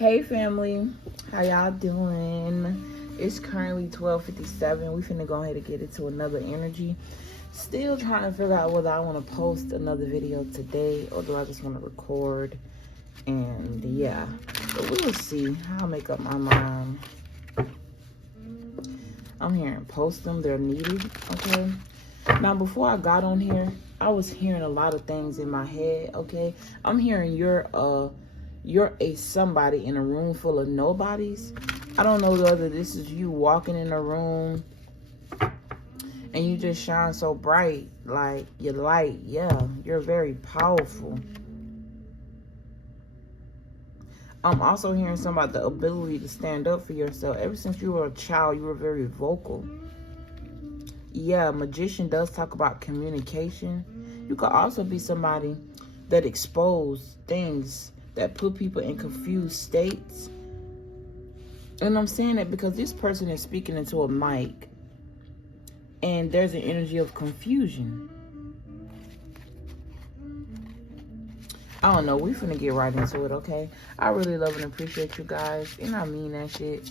Hey family, how y'all doing? It's currently 12:57. We finna go ahead and get into another energy. Still trying to figure out whether I want to post another video today or do I just want to record. And yeah, but we will see. I'll make up my mind. I'm hearing post them, they're needed, okay? Now before I got on here, I was hearing a lot of things in my head, okay? I'm hearing you're a somebody in a room full of nobodies. I don't know whether this is you walking in a room and you just shine so bright, like your light. Yeah, you're very powerful. I'm also hearing something about the ability to stand up for yourself. Ever since you were a child, you were very vocal. Yeah, magician does talk about communication. You could also be somebody that expose things that put people in confused states. And I'm saying that because this person is speaking into a mic and there's an energy of confusion. I don't know, we finna get right into it, okay? I really love and appreciate you guys, and I mean that shit.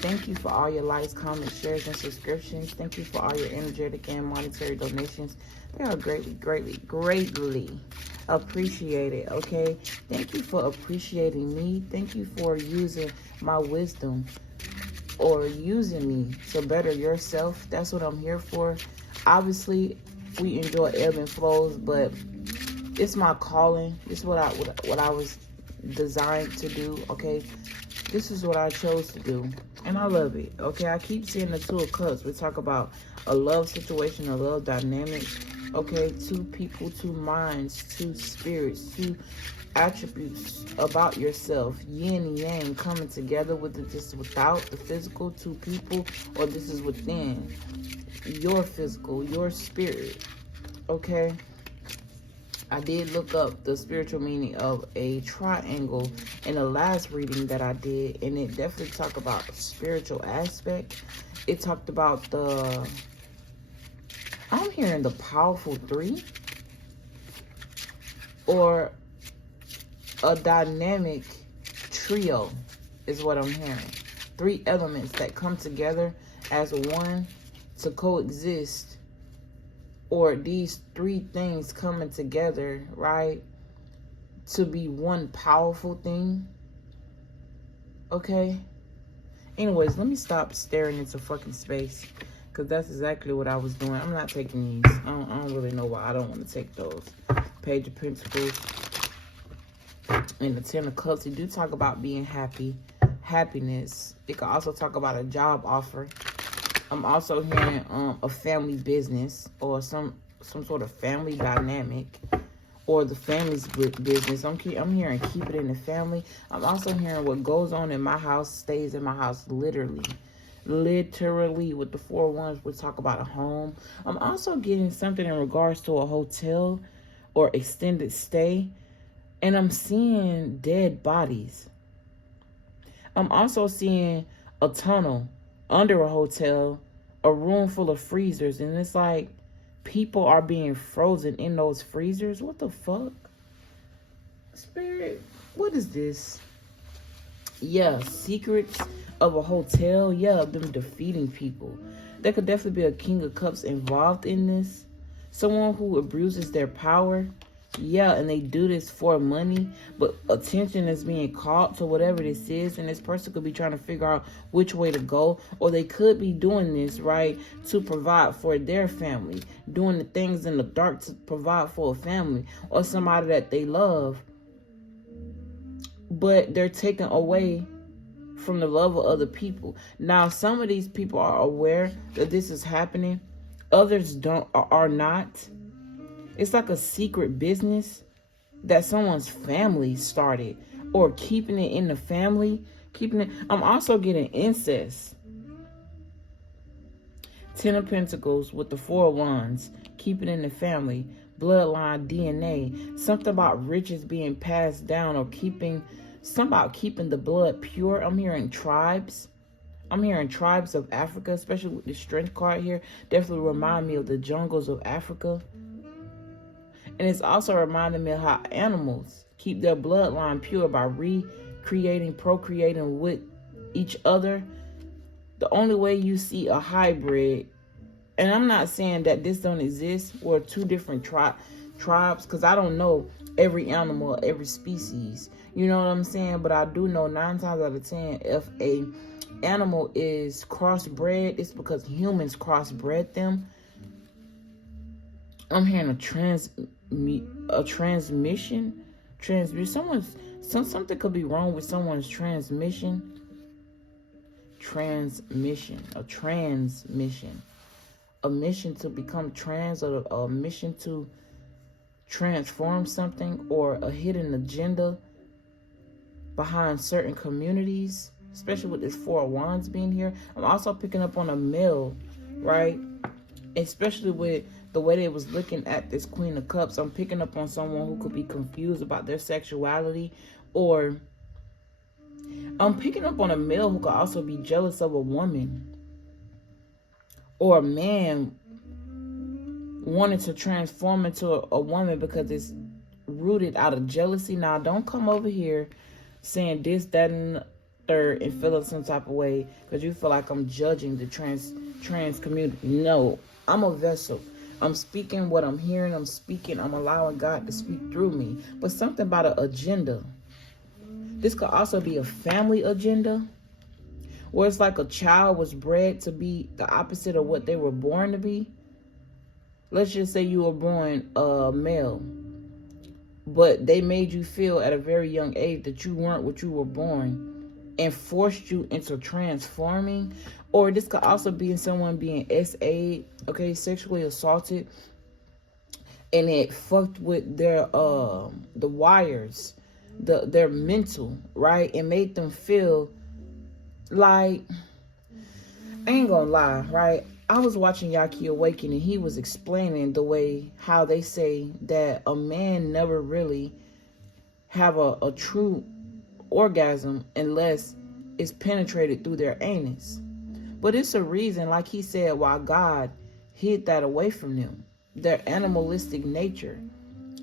Thank you for all your likes, comments, shares, and subscriptions. Thank you for all your energetic and monetary donations. They are greatly appreciated, okay? Thank you for appreciating me. Thank you for using my wisdom or using me to better yourself. That's what I'm here for. Obviously, we enjoy ebb and flows, but it's my calling. This is what I was designed to do, okay? This is what I chose to do, and I love it, okay? I keep seeing the Two of Cups. We talk about a love situation, a love dynamic, okay? Two people, two minds, two spirits, two attributes about yourself, yin and yang coming together, with it just without the physical, two people, or this is within your physical, your spirit, okay? I did look up the spiritual meaning of a triangle in the last reading that I did, and it definitely talked about the spiritual aspect. It talked about I'm hearing the powerful three, or a dynamic trio is what I'm hearing. Three elements that come together as one to coexist. Or these three things coming together, right, to be one powerful thing. Okay? Anyways, let me stop staring into fucking space, because that's exactly what I was doing. I'm not taking these. I don't really know why I don't want to take those. Page of Pentacles and the Ten of Cups. You do talk about being happy, happiness. It could also talk about a job offer. I'm also hearing a family business, or some sort of family dynamic, or the family's business. I'm hearing keep it in the family. I'm also hearing what goes on in my house stays in my house, literally. With the Four of Wands, we talk about a home. I'm also getting something in regards to a hotel or extended stay, and I'm seeing dead bodies. I'm also seeing a tunnel under a hotel, a room full of freezers, and it's like people are being frozen in those freezers. What the fuck? Spirit, what is this? Yeah, secrets of a hotel. Yeah, them defeating people. There could definitely be a King of Cups involved in this. Someone who abuses their power. Yeah, and they do this for money, but attention is being called to whatever this is, and this person could be trying to figure out which way to go, or they could be doing this, right, to provide for their family, doing the things in the dark to provide for a family, or somebody that they love, but they're taken away from the love of other people. Now, some of these people are aware that this is happening, others are not. It's like a secret business that someone's family started, or keeping it in the family, I'm also getting incest. Ten of Pentacles with the Four of Wands, keeping it in the family, bloodline, DNA, something about riches being passed down, or something about keeping the blood pure. I'm hearing tribes. I'm hearing tribes of Africa, especially with the Strength card here. Definitely remind me of the jungles of Africa. And it's also reminding me of how animals keep their bloodline pure by procreating with each other. The only way you see a hybrid, and I'm not saying that this don't exist, or two different tribes, because I don't know every animal, every species, you know what I'm saying? But I do know 9 times out of 10, if a animal is crossbred, it's because humans crossbred them. I'm hearing a transmission. Something could be wrong with someone's transmission. A mission to become trans, or a mission to transform something, or a hidden agenda behind certain communities, especially with this 4 of Wands being here. I'm also picking up on a male, right? Especially with the way they was looking at this Queen of Cups. I'm picking up on someone who could be confused about their sexuality, or I'm picking up on a male who could also be jealous of a woman, or a man wanting to transform into a woman because it's rooted out of jealousy. Now, don't come over here saying this, that, and the third and feeling some type of way because you feel like I'm judging the trans community. No, I'm a vessel. I'm speaking what I'm hearing. I'm allowing God to speak through me. But something about an agenda. This could also be a family agenda, where it's like a child was bred to be the opposite of what they were born to be. Let's just say you were born male, but they made you feel at a very young age that you weren't what you were born and forced you into transforming. Or this could also be someone being SA'd, okay, sexually assaulted, and it fucked with their the wires, their mental, right? It made them feel like, I ain't gonna lie, right? I was watching Yaki Awaken, and he was explaining the way how they say that a man never really have a true orgasm unless it's penetrated through their anus. But it's a reason, like he said, why God hid that away from them. Their animalistic nature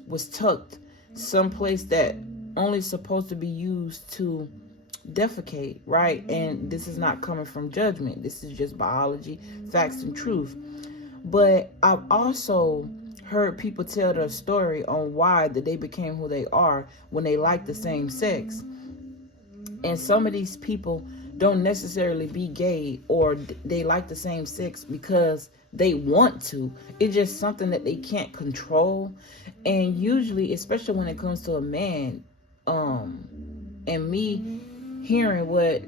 was tucked someplace that only supposed to be used to defecate, right? And this is not coming from judgment. This is just biology, facts, and truth. But I've also heard people tell their story on why that they became who they are when they like the same sex. And some of these people don't necessarily be gay, or they like the same sex because they want to. It's just something that they can't control. And usually, especially when it comes to a man, and me hearing what,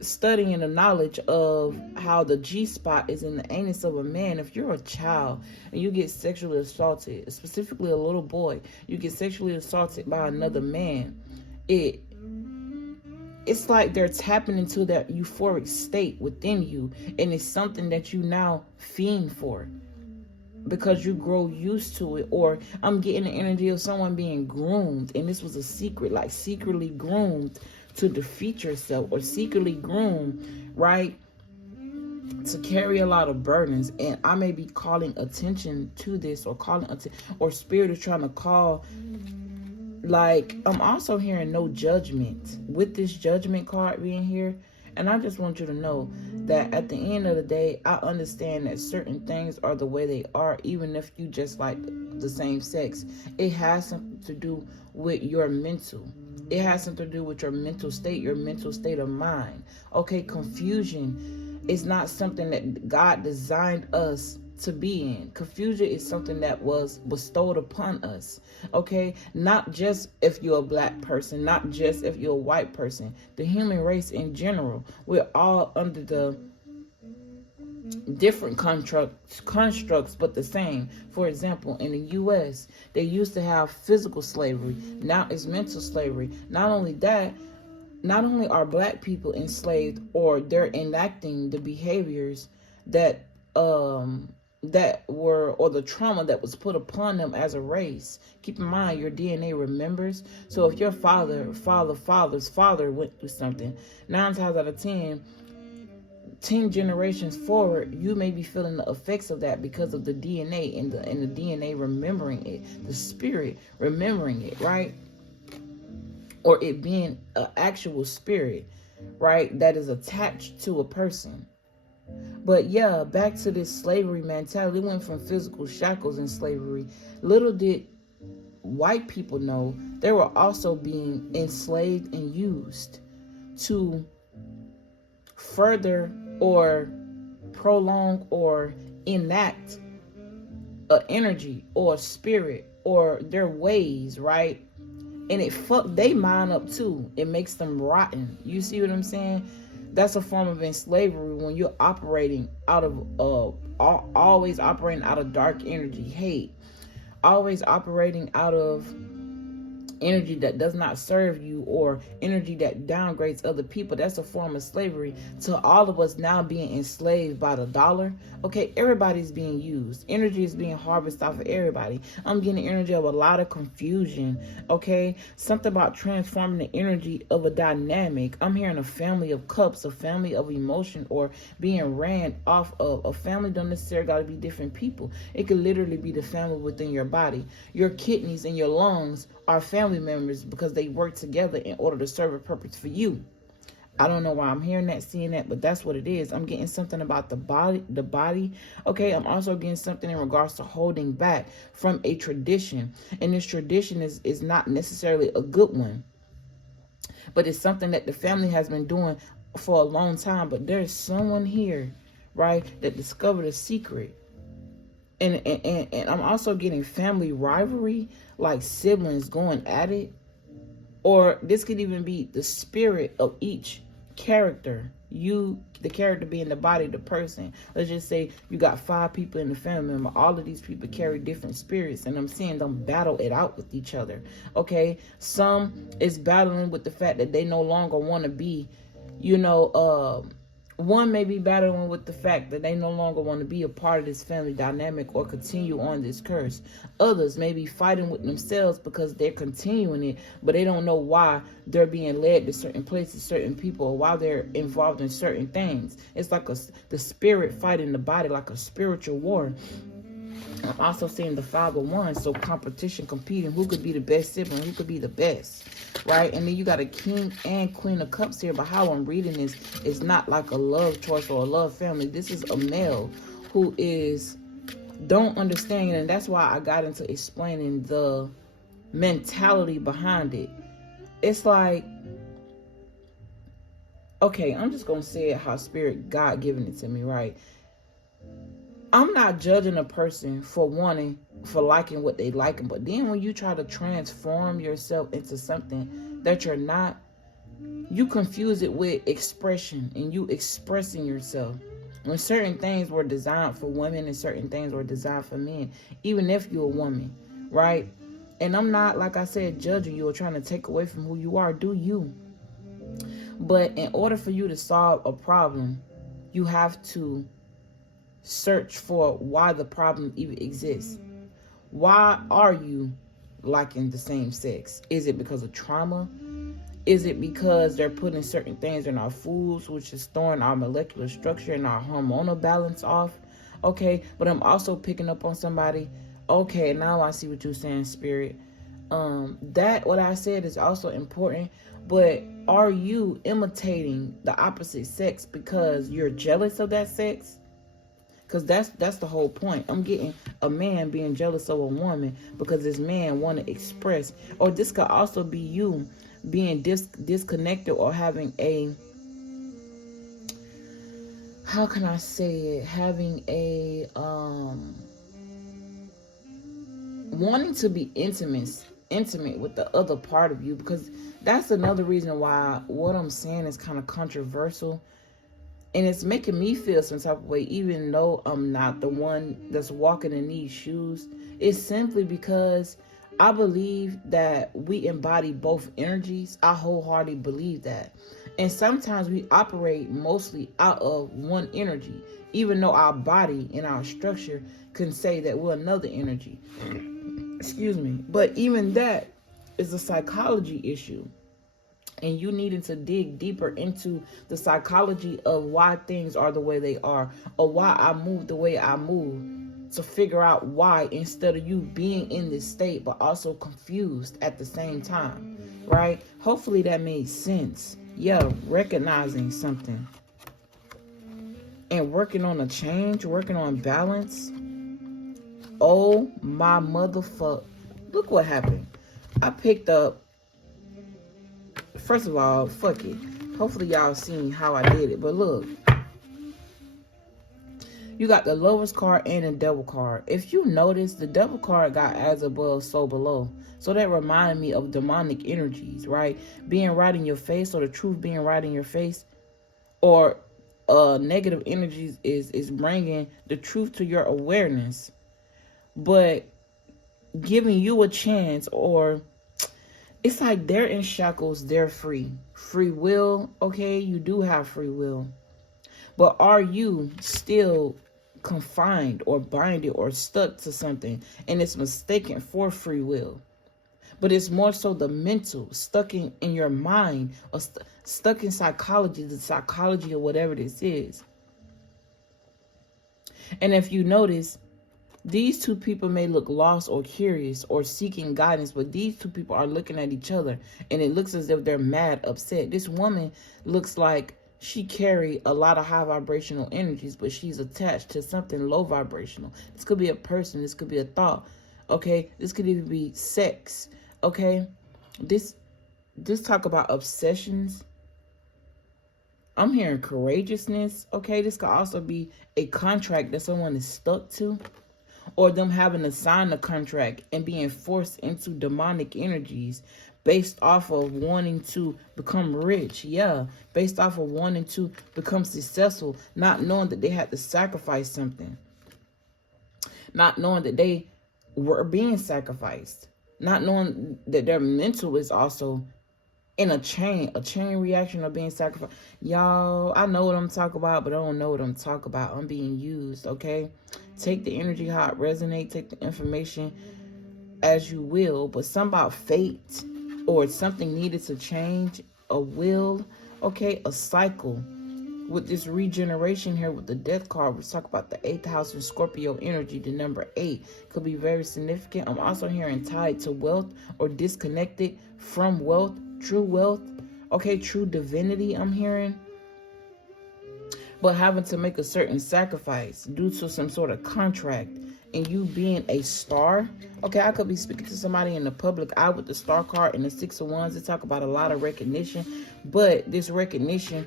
studying the knowledge of how the G-spot is in the anus of a man. If you're a child and you get sexually assaulted, specifically a little boy, you get sexually assaulted by another man, it's like they're tapping into that euphoric state within you, and it's something that you now fiend for because you grow used to it. Or I'm getting the energy of someone being groomed, and this was a secret, like secretly groomed to defeat yourself, or secretly groomed, right, to carry a lot of burdens. And I may be calling attention to this, or or spirit is trying to call. Like, I'm also hearing no judgment with this judgment card being here. And I just want you to know that at the end of the day, I understand that certain things are the way they are, even if you just like the same sex. It has something to do with your mental. It has something to do with your mental state of mind. Okay, confusion is not something that God designed us to be in. Confusion is something that was bestowed upon us. Okay, not just if you're a black person, not just if you're a white person. The human race in general, we're all under the different constructs, but the same. For example, in the U.S., they used to have physical slavery. Now it's mental slavery. Not only that, not only are black people enslaved, or they're enacting the behaviors that were, or the trauma that was put upon them as a race. Keep in mind, your DNA remembers. So if your father's father went through something, 9 times out of 10 generations forward, you may be feeling the effects of that because of the DNA, and the DNA remembering it, the spirit remembering it, right? or it being an actual spirit, right, that is attached to a person. But yeah, back to this slavery mentality. It went from physical shackles and slavery. Little did white people know they were also being enslaved and used to further or prolong or enact a energy or a spirit or their ways, right? And it fucked they mind up too. It makes them rotten. You see what I'm saying? That's a form of slavery when you're operating out of always operating out of dark energy, hate, always operating out of energy that does not serve you or energy that downgrades other people. That's a form of slavery. To all of us now being enslaved by the dollar, okay, everybody's being used. Energy is being harvested off of everybody. I'm getting energy of a lot of confusion, okay? Something about transforming the energy of a dynamic. I'm hearing a family of cups, a family of emotion, or being ran off of. A family don't necessarily got to be different people. It could literally be the family within your body. Your kidneys and your lungs are family members because they work together in order to serve a purpose for you. I don't know why I'm hearing that, seeing that, but that's what it is. I'm getting something about the body. Okay, I'm also getting something in regards to holding back from a tradition. And this tradition is not necessarily a good one, but it's something that the family has been doing for a long time. But there's someone here, right, that discovered a secret. And I'm also getting family rivalry, like siblings going at it. Or this could even be the spirit of each character. You, the character being the body, the person. Let's just say you got 5 people in the family member. All of these people carry different spirits, and I'm seeing them battle it out with each other. Okay, some is battling with the fact that they no longer want to be, one may be battling with the fact that they no longer want to be a part of this family dynamic or continue on this curse. Others may be fighting with themselves because they're continuing it, but they don't know why they're being led to certain places, certain people, or why they're involved in certain things. It's like the spirit fighting the body, like a spiritual war. I'm also seeing the 5 of Wands, so competition, competing. Who could be the best sibling? Who could be the best, right? And then you got a King and Queen of Cups here. But how I'm reading this is not like a love choice or a love family. This is a male who don't understand, and that's why I got into explaining the mentality behind it. It's like, okay, I'm just gonna say it how Spirit God given it to me, right? I'm not judging a person for liking what they like, but then when you try to transform yourself into something that you're not, you confuse it with expression and you expressing yourself. When certain things were designed for women and certain things were designed for men, even if you're a woman, right? And I'm not, like I said, judging you or trying to take away from who you are. Do you? But in order for you to solve a problem, you have to search for why the problem even exists. Why are you liking the same sex? Is it because of trauma? Is it because they're putting certain things in our foods, which is throwing our molecular structure and our hormonal balance off? Okay, but I'm also picking up on somebody. Okay, now I see what you're saying, Spirit. That what I said is also important, but are you imitating the opposite sex because you're jealous of that sex? Because that's the whole point. I'm getting a man being jealous of a woman because this man want to express. Or this could also be you being disconnected or having a, how can I say it? Having a, wanting to be intimate with the other part of you. Because that's another reason why what I'm saying is kind of controversial. And it's making me feel some type of way, even though I'm not the one that's walking in these shoes. It's simply because I believe that we embody both energies. I wholeheartedly believe that. And sometimes we operate mostly out of one energy, even though our body and our structure can say that we're another energy. Excuse me. But even that is a psychology issue. And you needing to dig deeper into the psychology of why things are the way they are, or why I move the way I move. to figure out why, instead of you being in this state but also confused at the same time, right? Hopefully that made sense. Yeah, recognizing something and working on a change, working on balance. Oh my motherfucker. Look what happened. I picked up, first of all, fuck it. Hopefully y'all seen how I did it. But look, you got the lowest card and the devil card. If you notice, the devil card got as above, so below. So that reminded me of demonic energies, right? Being right in your face, or the truth being right in your face. Or negative energies is bringing the truth to your awareness. But giving you a chance, or it's like they're in shackles, they're free. Free will, okay, you do have free will. But are you still confined or binded or stuck to something, and it's mistaken for free will? But it's more so the mental, stuck in your mind, or stuck in psychology, the psychology of whatever this is. And if you notice, these two people may look lost or curious or seeking guidance, but these two people are looking at each other, and it looks as if they're mad, upset. This woman looks like she carry a lot of high vibrational energies, but she's attached to something low vibrational. This could be a person. This could be a thought. Okay, this could even be sex. Okay, this talk about obsessions. I'm hearing courageousness. Okay, this could also be a contract that someone is stuck to, or them having to sign a contract and being forced into demonic energies based off of wanting to become rich. Yeah, based off of wanting to become successful, not knowing that they had to sacrifice something, not knowing that they were being sacrificed, not knowing that their mental is also in a chain reaction of being sacrificed. Y'all, I know what I'm talking about, but I don't know what I'm talking about. I'm being used, okay? Take the energy how it resonates, take the information as you will, but something about fate, or something needed to change, a will, okay, a cycle. With this regeneration here with the death card, we talk about the 8th house in Scorpio energy. The number 8 could be very significant. I'm also hearing tied to wealth, or disconnected from wealth, true wealth, okay, true divinity I'm hearing. But having to make a certain sacrifice due to some sort of contract, and you being a star. Okay, I could be speaking to somebody in the public eye with the star card and the 6 of Wands. They talk about a lot of recognition, but this recognition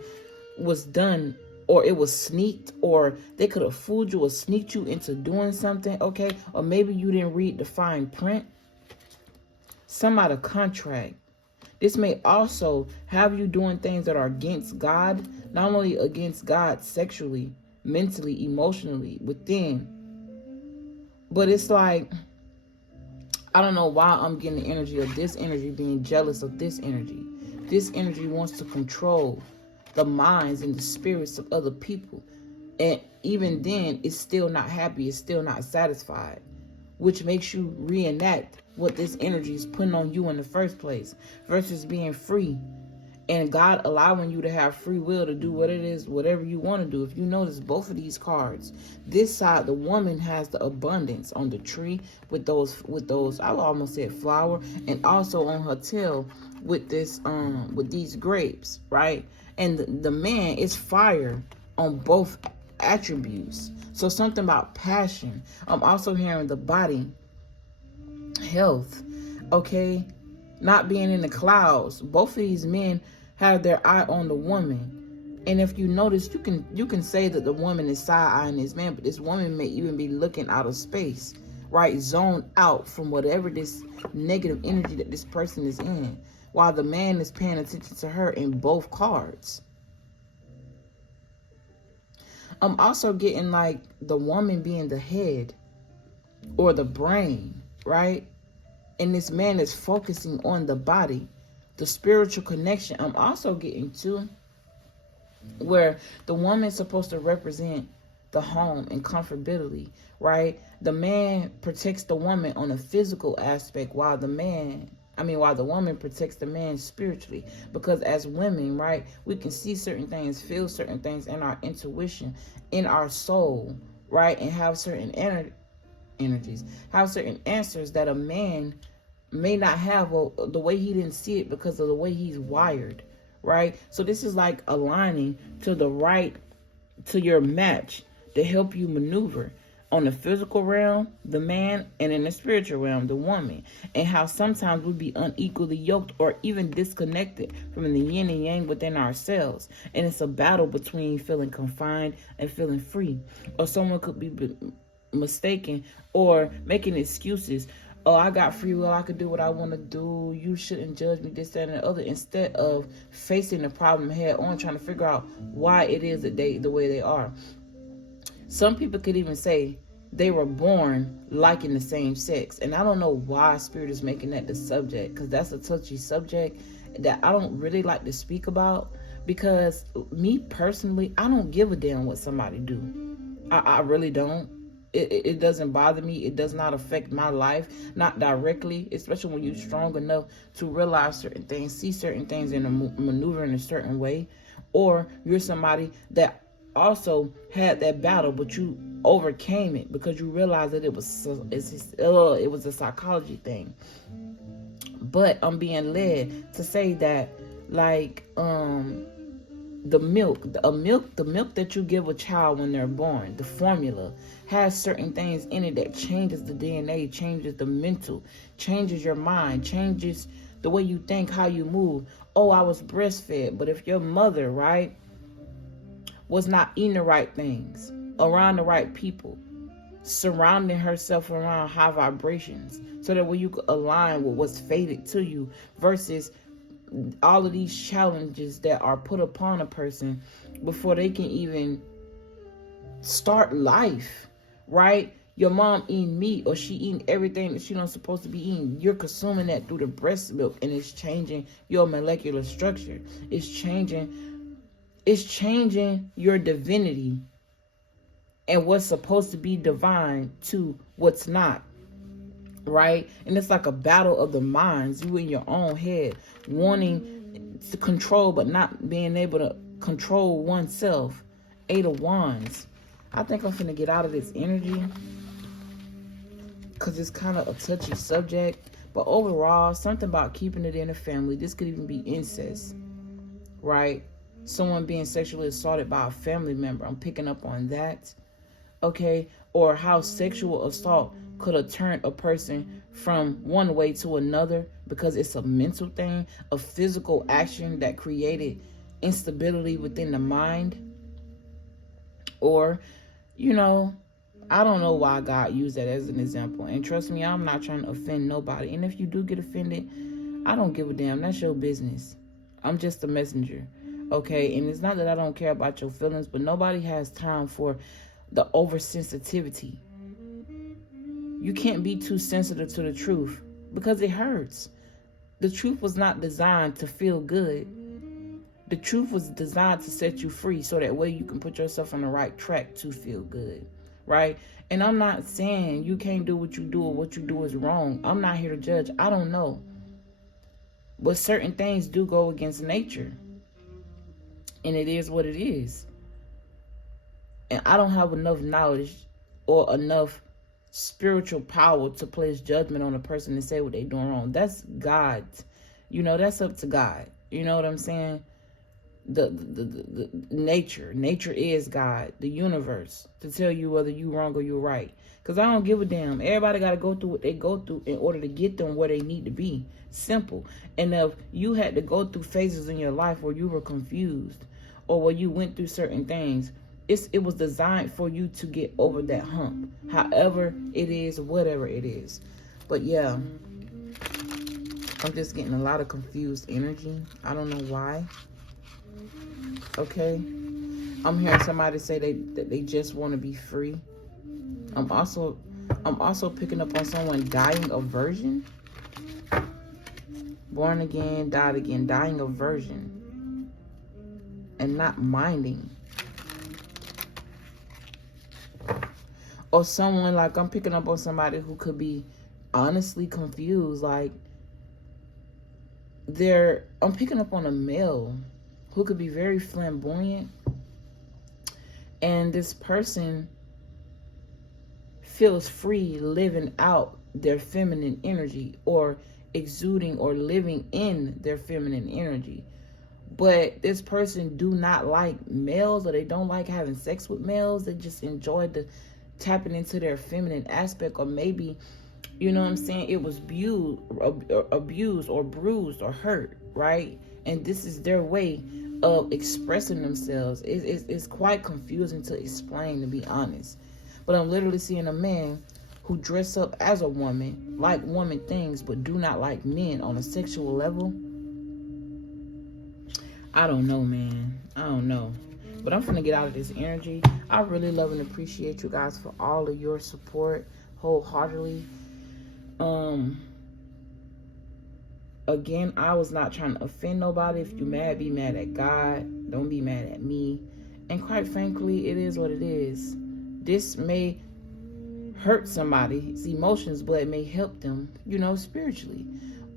was done, or it was sneaked, or they could have fooled you or sneaked you into doing something, okay? Or maybe you didn't read the fine print. Some out of contract. This may also have you doing things that are against God, not only against God sexually, mentally, emotionally, within. But it's like, I don't know why I'm getting the energy of this energy being jealous of this energy. This energy wants to control the minds and the spirits of other people. And even then, it's still not happy. It's still not satisfied, which makes you reenact what this energy is putting on you in the first place, versus being free and God allowing you to have free will to do what it is, whatever you want to do. If you notice both of these cards, this side, the woman has the abundance on the tree with those I almost said flower, and also on her tail with this with these grapes, right? And the man is fire on both attributes. So something about passion. I'm also hearing the body, health, okay, not being in the clouds. Both of these men have their eye on the woman. And if you notice, you can say that the woman is side-eyeing this man, but this woman may even be looking out of space, right? Zoned out from whatever this negative energy that this person is in, while the man is paying attention to her in both cards. I'm also getting like the woman being the head or the brain, right? And this man is focusing on the body, the spiritual connection. I'm also getting to where the woman's supposed to represent the home and comfortability, right? The man protects the woman on a physical aspect, while the woman protects the man spiritually. Because as women, right, we can see certain things, feel certain things in our intuition, in our soul, right? And have certain energies, have certain answers that a man may not have, or the way he didn't see it because of the way he's wired, right? So this is like aligning to the right, to your match, to help you maneuver on the physical realm, the man, and in the spiritual realm, the woman. And how sometimes we'll be unequally yoked or even disconnected from the yin and yang within ourselves. And it's a battle between feeling confined and feeling free. Or someone could be mistaken or making excuses. Oh, I got free will, I could do what I want to do, you shouldn't judge me, this, that, and the other, instead of facing the problem head on, trying to figure out why it is that the way they are. Some people could even say they were born liking the same sex. And I don't know why Spirit is making that the subject, because that's a touchy subject that I don't really like to speak about. Because me personally, I don't give a damn what somebody do. I really don't. It doesn't bother me. It does not affect my life, not directly, especially when you're strong enough to realize certain things, see certain things, and maneuver in a certain way. Or you're somebody that also had that battle, but you overcame it because you realized that it was a psychology thing. But I'm being led to say that, like, the milk that you give a child when they're born, the formula has certain things in it that changes the DNA, changes the mental, changes your mind, changes the way you think, how you move. Oh, I was breastfed, but if your mother, right, was not eating the right things, around the right people, surrounding herself around high vibrations, so that when you could align with what's fated to you, versus all of these challenges that are put upon a person before they can even start life, right? Your mom eating meat, or she eating everything that she don't supposed to be eating. You're consuming that through the breast milk, and it's changing your molecular structure. It's changing your divinity and what's supposed to be divine to what's not, right? And it's like a battle of the minds, you in your own head, wanting to control but not being able to control oneself. 8 of Wands. I think I'm finna get out of this energy because it's kind of a touchy subject. But overall, something about keeping it in the family. This could even be incest, right? Someone being sexually assaulted by a family member. I'm picking up on that. Okay? Or how sexual assault could have turned a person from one way to another because it's a mental thing, a physical action that created instability within the mind. Or, you know, I don't know why God used that as an example. And trust me, I'm not trying to offend nobody. And if you do get offended, I don't give a damn. That's your business. I'm just a messenger. Okay? And it's not that I don't care about your feelings, but nobody has time for the oversensitivity. You can't be too sensitive to the truth because it hurts. The truth was not designed to feel good. The truth was designed to set you free so that way you can put yourself on the right track to feel good, right? And I'm not saying you can't do what you do or what you do is wrong. I'm not here to judge. I don't know. But certain things do go against nature. And it is what it is. And I don't have enough knowledge or enough spiritual power to place judgment on a person and say what they're doing wrong. That's God. You know, that's up to God. You know what I'm saying? The nature is God, the universe, to tell you whether you wrong or you're right. Because I don't give a damn. Everybody got to go through what they go through in order to get them where they need to be. Simple. And if you had to go through phases in your life where you were confused or where you went through certain things, it was designed for you to get over that hump. However it is, whatever it is. But yeah, I'm just getting a lot of confused energy. I don't know why. Okay, I'm hearing somebody say that they just want to be free. I'm also picking up on someone dying of virgin. Born again, died again, dying of virgin, and not minding. Or someone, like, I'm picking up on somebody who could be honestly confused. Like, I'm picking up on a male who could be very flamboyant, and this person feels free living out their feminine energy, or exuding or living in their feminine energy. But this person do not like males, or they don't like having sex with males. They just enjoy the tapping into their feminine aspect, or maybe, you know what I'm saying, it was abused or bruised or hurt, right? And this is their way of expressing themselves. It's quite confusing to explain, to be honest. But I'm literally seeing a man who dress up as a woman, like woman things, but do not like men on a sexual level. I don't know, man. I don't know. But I'm finna get out of this energy. I really love and appreciate you guys for all of your support wholeheartedly. Again, I was not trying to offend nobody. If you mad, be mad at God. Don't be mad at me. And quite frankly, it is what it is. This may hurt somebody's emotions, but it may help them, you know, spiritually.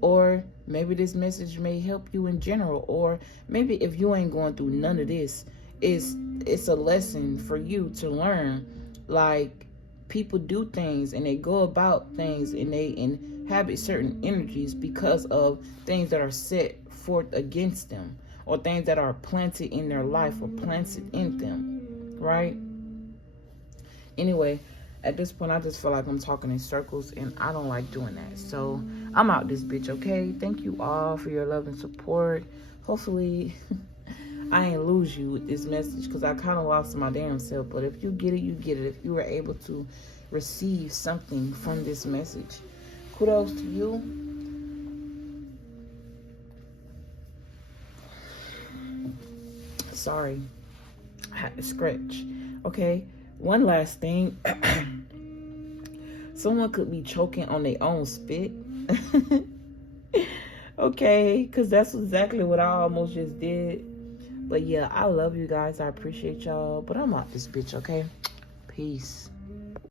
Or maybe this message may help you in general. Or maybe if you ain't going through none of this, it's a lesson for you to learn. Like, people do things and they go about things and they inhabit certain energies because of things that are set forth against them, or things that are planted in their life or planted in them, right? Anyway, at this point, I just feel like I'm talking in circles, and I don't like doing that. So I'm out this bitch, okay? Thank you all for your love and support. Hopefully I ain't lose you with this message, because I kind of lost my damn self. But if you get it, you get it. If you were able to receive something from this message, kudos to you. Sorry, I had to scratch. Okay, one last thing. Someone could be choking on their own spit. Okay, because that's exactly what I almost just did. But yeah, I love you guys. I appreciate y'all. But I'm out this bitch, okay? Peace.